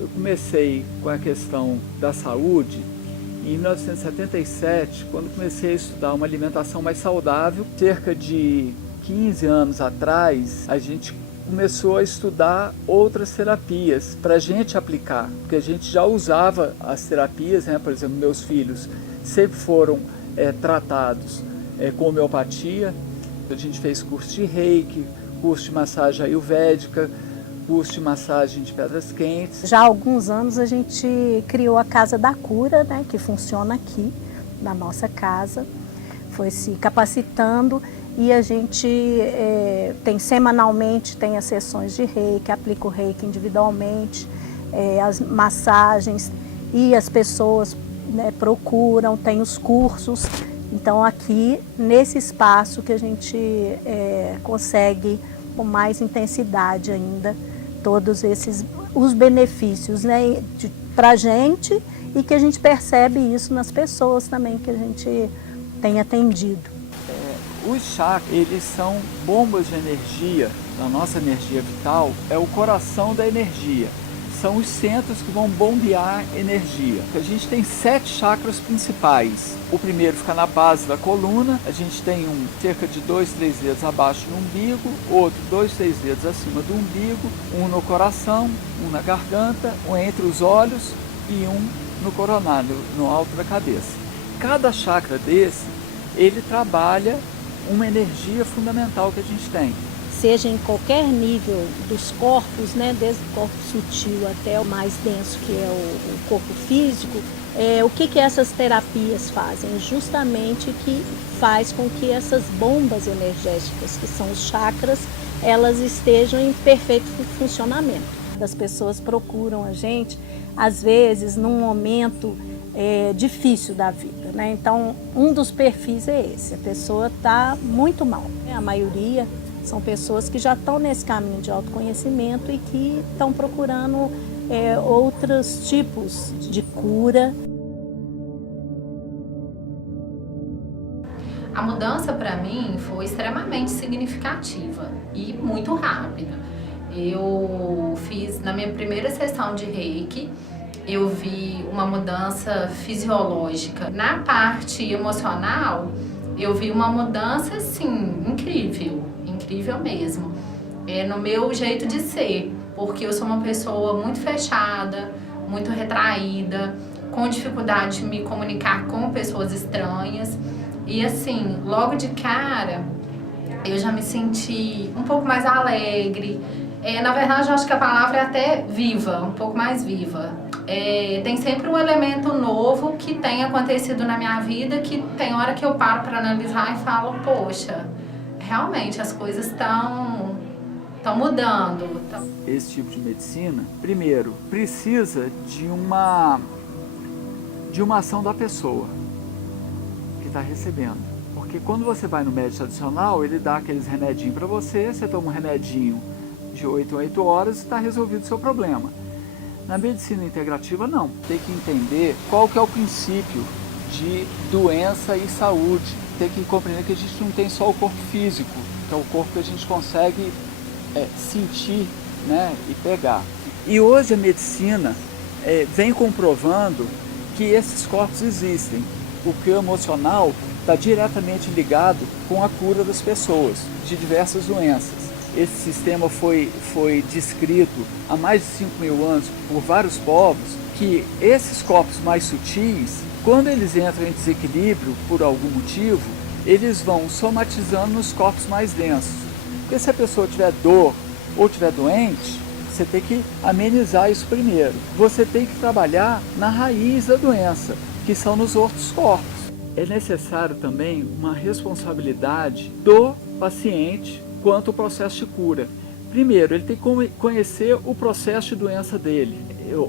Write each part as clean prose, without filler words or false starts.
eu comecei com a questão da saúde em 1977, quando comecei a estudar uma alimentação mais saudável. Cerca de 15 anos atrás, a gente começou a estudar outras terapias para a gente aplicar, porque a gente já usava as terapias, né? Por exemplo, meus filhos sempre foram tratados com homeopatia. A gente fez curso de Reiki, curso de massagem ayurvédica, curso de massagem de pedras quentes. Já há alguns anos a gente criou a Casa da Cura, né, que funciona aqui na nossa casa, foi se capacitando e a gente tem semanalmente, tem as sessões de Reiki, aplica o Reiki individualmente, as massagens e as pessoas, né, procuram, tem os cursos. Então aqui nesse espaço que a gente consegue com mais intensidade ainda todos os benefícios, né, para a gente, e que a gente percebe isso nas pessoas também que a gente tem atendido. Os chakras, eles são bombas de energia, da nossa energia vital, é o coração da energia. São os centros que vão bombear energia. A gente tem 7 chakras principais. O primeiro fica na base da coluna, a gente tem um cerca de 2, 3 dedos abaixo do umbigo, outro 2, 3 dedos acima do umbigo, um no coração, um na garganta, um entre os olhos e um no coronário, no alto da cabeça. Cada chakra desse, ele trabalha uma energia fundamental que a gente tem. Seja em qualquer nível dos corpos, né, desde o corpo sutil até o mais denso, que é o corpo físico, o que essas terapias fazem? Justamente que faz com que essas bombas energéticas, que são os chakras, elas estejam em perfeito funcionamento. As pessoas procuram a gente, às vezes, num momento difícil da vida, né? Então, um dos perfis é esse, a pessoa está muito mal. A maioria são pessoas que já estão nesse caminho de autoconhecimento e que estão procurando outros tipos de cura. A mudança para mim foi extremamente significativa e muito rápida. Eu fiz, na minha primeira sessão de Reiki, eu vi uma mudança fisiológica. Na parte emocional, eu vi uma mudança, assim, incrível mesmo. No meu jeito de ser, porque eu sou uma pessoa muito fechada, muito retraída, com dificuldade de me comunicar com pessoas estranhas. E assim, logo de cara, eu já me senti um pouco mais alegre. Na verdade, eu acho que a palavra é até viva, um pouco mais viva. Tem sempre um elemento novo que tem acontecido na minha vida, que tem hora que eu paro para analisar e falo, poxa, realmente as coisas estão mudando. Esse tipo de medicina, primeiro, precisa de uma ação da pessoa que está recebendo. Porque quando você vai no médico tradicional, ele dá aqueles remedinhos para você, você toma um remedinho de 8 em 8 horas e está resolvido o seu problema. Na medicina integrativa, não. Tem que entender qual que é o princípio de doença e saúde. Tem que compreender que a gente não tem só o corpo físico, que é o corpo que a gente consegue sentir, né, e pegar. E hoje a medicina vem comprovando que esses corpos existem. O campo emocional está diretamente ligado com a cura das pessoas de diversas doenças. Esse sistema foi descrito há mais de 5.000 anos por vários povos, que esses corpos mais sutis, quando eles entram em desequilíbrio por algum motivo, eles vão somatizando nos corpos mais densos. Porque se a pessoa tiver dor ou tiver doente, você tem que amenizar isso primeiro. Você tem que trabalhar na raiz da doença, que são nos outros corpos. É necessário também uma responsabilidade do paciente quanto ao processo de cura. Primeiro, ele tem que conhecer o processo de doença dele.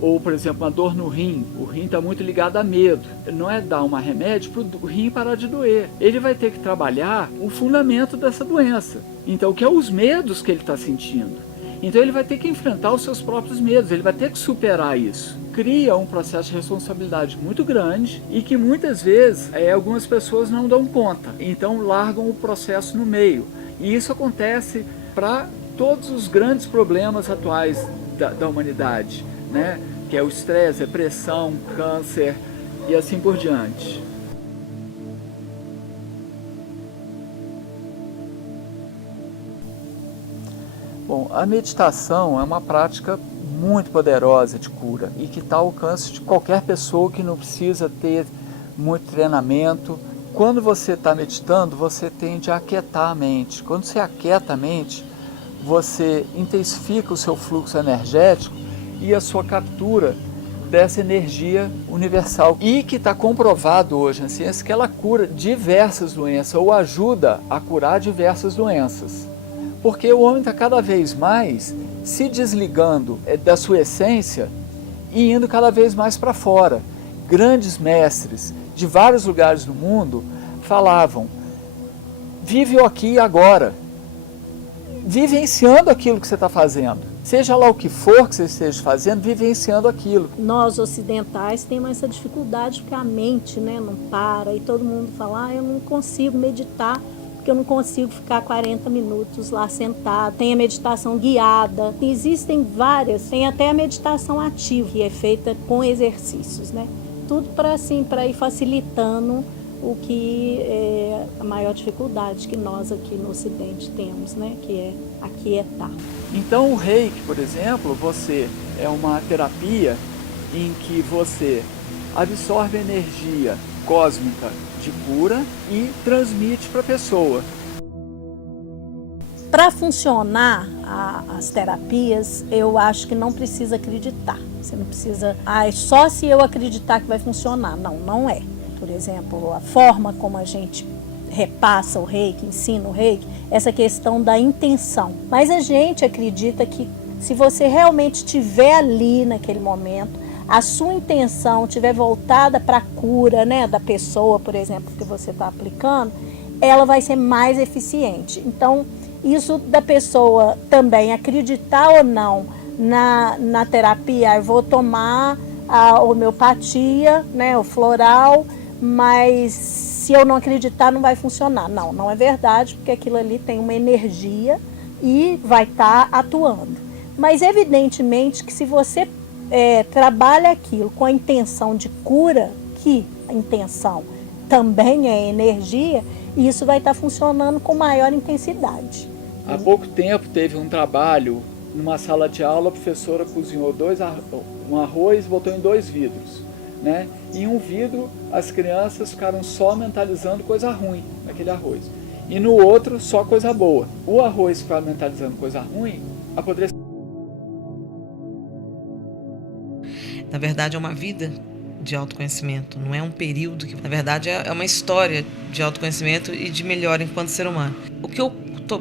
Ou, por exemplo, uma dor no rim. O rim está muito ligado a medo. Não é dar um remédio para o rim parar de doer. Ele vai ter que trabalhar o fundamento dessa doença. Então, que é os medos que ele está sentindo. Então, ele vai ter que enfrentar os seus próprios medos. Ele vai ter que superar isso. Cria um processo de responsabilidade muito grande e que muitas vezes algumas pessoas não dão conta. Então, largam o processo no meio. E isso acontece para todos os grandes problemas atuais da humanidade. né? Que é o estresse, depressão, câncer e assim por diante. Bom, a meditação é uma prática muito poderosa de cura e que está ao alcance de qualquer pessoa, que não precisa ter muito treinamento. Quando você está meditando, você tende a aquietar a mente. Quando você aquieta a mente, você intensifica o seu fluxo energético e a sua captura dessa energia universal. E que está comprovado hoje na ciência que ela cura diversas doenças ou ajuda a curar diversas doenças. Porque o homem está cada vez mais se desligando da sua essência e indo cada vez mais para fora. Grandes mestres de vários lugares do mundo falavam: vive o aqui e agora, vivenciando aquilo que você está fazendo. Seja lá o que for que você esteja fazendo, vivenciando aquilo. Nós ocidentais temos essa dificuldade porque a mente, né, não para, e todo mundo fala: eu não consigo meditar porque eu não consigo ficar 40 minutos lá sentado. Tem a meditação guiada, existem várias, tem até a meditação ativa, que é feita com exercícios, né? Tudo para assim, para ir facilitando o que é a maior dificuldade que nós aqui no Ocidente temos, né? Que é aquietar. Então o Reiki, por exemplo, é uma terapia em que você absorve energia cósmica de cura e transmite para a pessoa. Para funcionar as terapias, eu acho que não precisa acreditar. Você não precisa, só se eu acreditar que vai funcionar. Não, não é. Por exemplo, a forma como a gente repassa o Reiki, ensina o Reiki, essa questão da intenção. Mas a gente acredita que se você realmente estiver ali naquele momento, a sua intenção estiver voltada para a cura, né, da pessoa, por exemplo, que você está aplicando, ela vai ser mais eficiente. Então, isso da pessoa também acreditar ou não na terapia, eu vou tomar a homeopatia, né, o floral, mas se eu não acreditar não vai funcionar. Não, não é verdade, porque aquilo ali tem uma energia e vai estar atuando. Mas evidentemente que se você trabalha aquilo com a intenção de cura, que a intenção também é energia, isso vai estar funcionando com maior intensidade. Há pouco tempo teve um trabalho numa sala de aula, a professora cozinhou um arroz e botou em 2 vidros, né? Em um vidro as crianças ficaram só mentalizando coisa ruim naquele arroz, e no outro só coisa boa. O arroz ficava mentalizando coisa ruim, apodreceu. Na verdade, é uma vida de autoconhecimento, não é um período que, na verdade, é uma história de autoconhecimento e de melhora enquanto ser humano. O que eu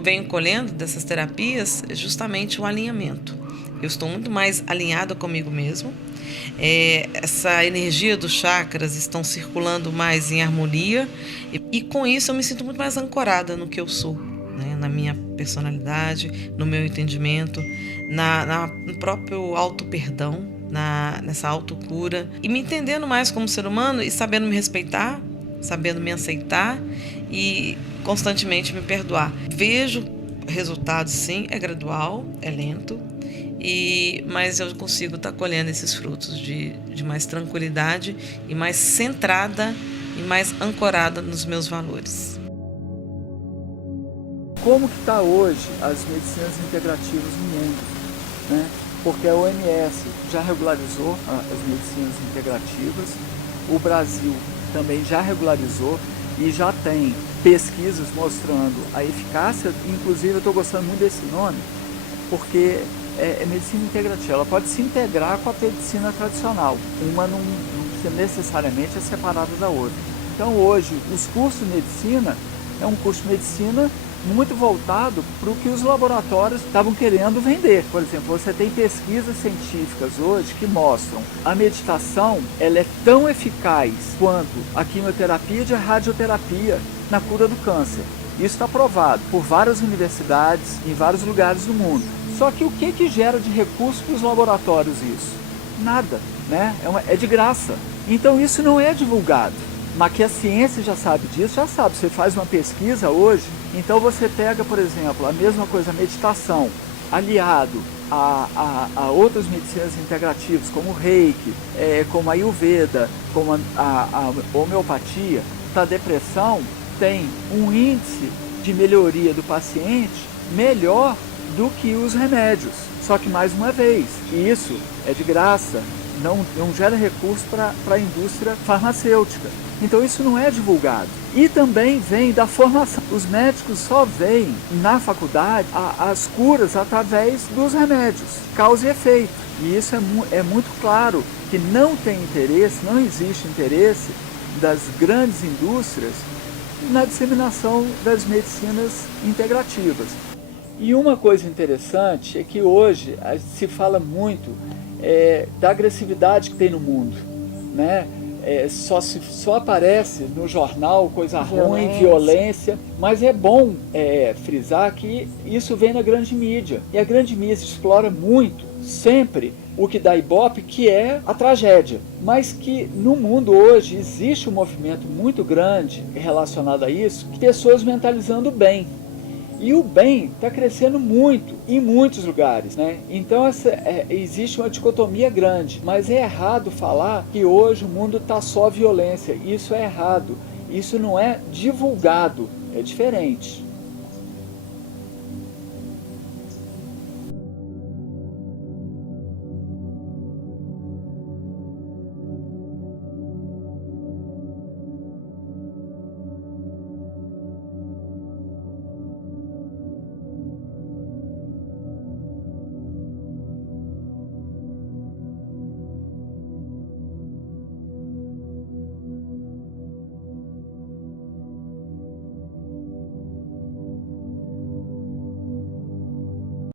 venho colhendo dessas terapias é justamente o alinhamento. Eu estou muito mais alinhada comigo mesmo. Essa energia dos chakras estão circulando mais em harmonia e com isso eu me sinto muito mais ancorada no que eu sou, né? Na minha personalidade, no meu entendimento, no próprio auto-perdão, nessa autocura, e me entendendo mais como ser humano e sabendo me respeitar, sabendo me aceitar e constantemente me perdoar. Vejo resultados, sim, é gradual, é lento, mas eu consigo estar colhendo esses frutos de mais tranquilidade e mais centrada e mais ancorada nos meus valores. Como que está hoje as medicinas integrativas no mundo, né? Porque a OMS já regularizou as medicinas integrativas, o Brasil também já regularizou e já tem pesquisas mostrando a eficácia. Inclusive eu estou gostando muito desse nome, porque é medicina integrativa, ela pode se integrar com a medicina tradicional, uma não precisa necessariamente ser separada da outra. Então hoje os cursos de medicina é um curso de medicina muito voltado para o que os laboratórios estavam querendo vender. Por exemplo, você tem pesquisas científicas hoje que mostram a meditação, ela é tão eficaz quanto a quimioterapia e a radioterapia na cura do câncer. Isso está provado por várias universidades em vários lugares do mundo. Só que o que gera de recurso para os laboratórios isso? Nada, né? É de graça. Então isso não é divulgado. Mas que a ciência já sabe disso, já sabe. Você faz uma pesquisa hoje, então você pega, por exemplo, a mesma coisa, a meditação, aliado a outras medicinas integrativas, como o Reiki, como a Ayurveda, como a homeopatia, para a depressão, tem um índice de melhoria do paciente melhor do que os remédios. Só que, mais uma vez, isso é de graça, não gera recurso para a indústria farmacêutica. Então isso não é divulgado. E também vem da formação. Os médicos só veem na faculdade as curas através dos remédios, causa e efeito. E isso é muito claro que não tem interesse, não existe interesse das grandes indústrias na disseminação das medicinas integrativas. E uma coisa interessante é que hoje se fala muito da agressividade que tem no mundo, né? Só aparece no jornal coisa ruim, violência, mas é bom frisar que isso vem na grande mídia, e a grande mídia explora muito, sempre, o que dá ibope, que é a tragédia, mas que no mundo hoje existe um movimento muito grande relacionado a isso, pessoas mentalizando o bem. E o bem está crescendo muito, em muitos lugares, né? Então existe uma dicotomia grande, mas é errado falar que hoje o mundo está só violência. Isso é errado, isso não é divulgado, é diferente.